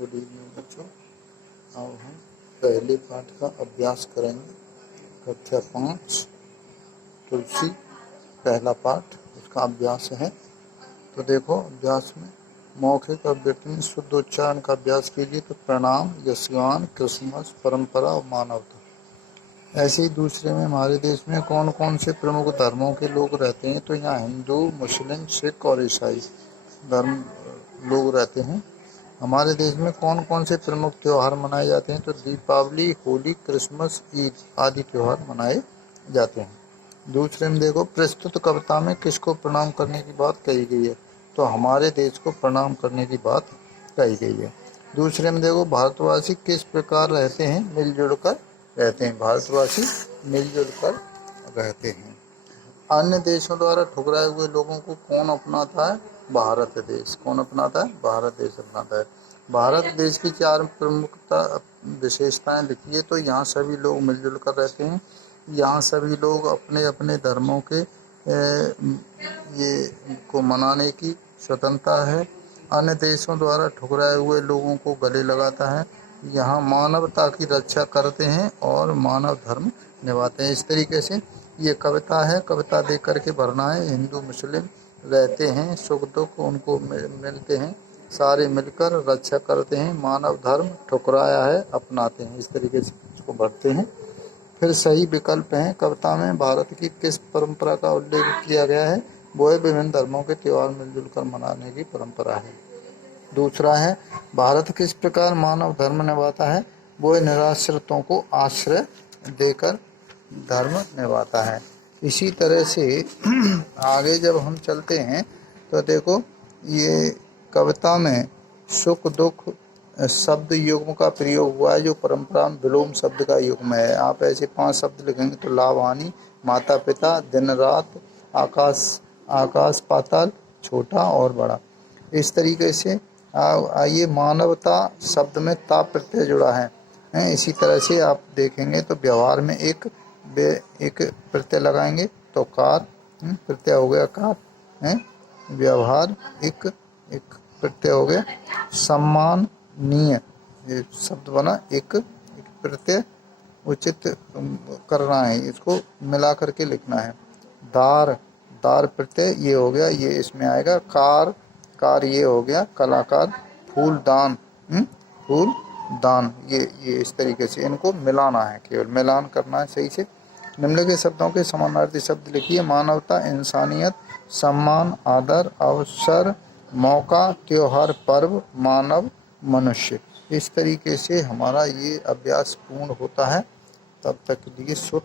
Good evening बच्चों। अब हम पहले पाठ का अभ्यास करेंगे। कक्षा 5 तुलसी पहला पाठ उसका अभ्यास है। तो देखो अभ्यास में मौखिक और व्यक्ति शुद्ध उच्चारण का अभ्यास कीजिए। तो प्रणाम, यशगान, क्रिसमस, परंपरा और मानवता। ऐसे ही दूसरे में हमारे देश में कौन कौन से प्रमुख धर्मों के लोग रहते हैं। तो यहाँ हिंदू, मुस्लिम, सिख और ईसाई धर्म लोग रहते हैं। हमारे देश में कौन कौन से प्रमुख त्यौहार मनाए जाते हैं। तो दीपावली, होली, क्रिसमस, ईद आदि त्यौहार मनाए जाते हैं। दूसरे में देखो प्रस्तुत कविता में किसको प्रणाम करने की बात कही गई है। तो हमारे देश को प्रणाम करने की बात कही गई है। दूसरे में देखो भारतवासी किस प्रकार रहते हैं, मिलजुल कर रहते हैं। भारतवासी मिलजुल कर रहते हैं। अन्य देशों द्वारा ठुकराए हुए लोगों को कौन अपनाता है। भारत देश। कौन अपनाता है। भारत देश अपनाता है। भारत देश की 4 प्रमुखता विशेषताएं लिखिए। तो यहाँ सभी लोग मिलजुल कर रहते हैं। यहाँ सभी लोग अपने अपने धर्मों के ये को मनाने की स्वतंत्रता है। अन्य देशों द्वारा ठुकराए हुए लोगों को गले लगाता है। यहाँ मानवता की रक्षा करते हैं और मानव धर्म निभाते हैं। इस तरीके से ये कविता है। कविता देख करके भरना है। हिंदू मुस्लिम रहते हैं, सुख दुख उनको मिलते हैं, सारे मिलकर रक्षा करते हैं, मानव धर्म ठुकराया है अपनाते हैं। इस तरीके से इसको भरते हैं। फिर सही विकल्प हैं। कविता में भारत की किस परंपरा का उल्लेख किया गया है। वो है विभिन्न धर्मों के त्यौहार मिलजुल कर मनाने की परंपरा है। दूसरा है भारत किस प्रकार मानव धर्म निभाता है। वो निराश्रितों को आश्रय देकर धर्म निभाता है। इसी तरह से आगे जब हम चलते हैं तो देखो ये कविता में सुख दुख शब्द युग्म का प्रयोग हुआ है, जो परंपरा में विलोम शब्द का युग्म है। आप ऐसे 5 शब्द लिखेंगे तो लाभ हानि, माता पिता, दिन रात, आकाश आकाश पाताल, छोटा और बड़ा। इस तरीके से आइए मानवता शब्द में ता प्रत्यय जुड़ा है। इसी तरह से आप देखेंगे तो व्यवहार में एक प्रत्यय लगाएंगे तो कार प्रत्यय हो गया कार है। व्यवहार एक प्रत्यय हो गया। सम्माननीय ये शब्द बना एक प्रत्यय उचित करना है, इसको मिला करके लिखना है। दार प्रत्यय ये हो गया, ये इसमें आएगा। कार ये हो गया कलाकार। फूलदान फूलदान ये इस तरीके से इनको मिलाना है, केवल मिलान करना है सही से। निम्नलिखित शब्दों के समानार्थी शब्द लिखिए। मानवता, इंसानियत, सम्मान, आदर, अवसर, मौका, त्योहार, पर्व, मानव, मनुष्य। इस तरीके से हमारा ये अभ्यास पूर्ण होता है। तब तक के लिए शुभ।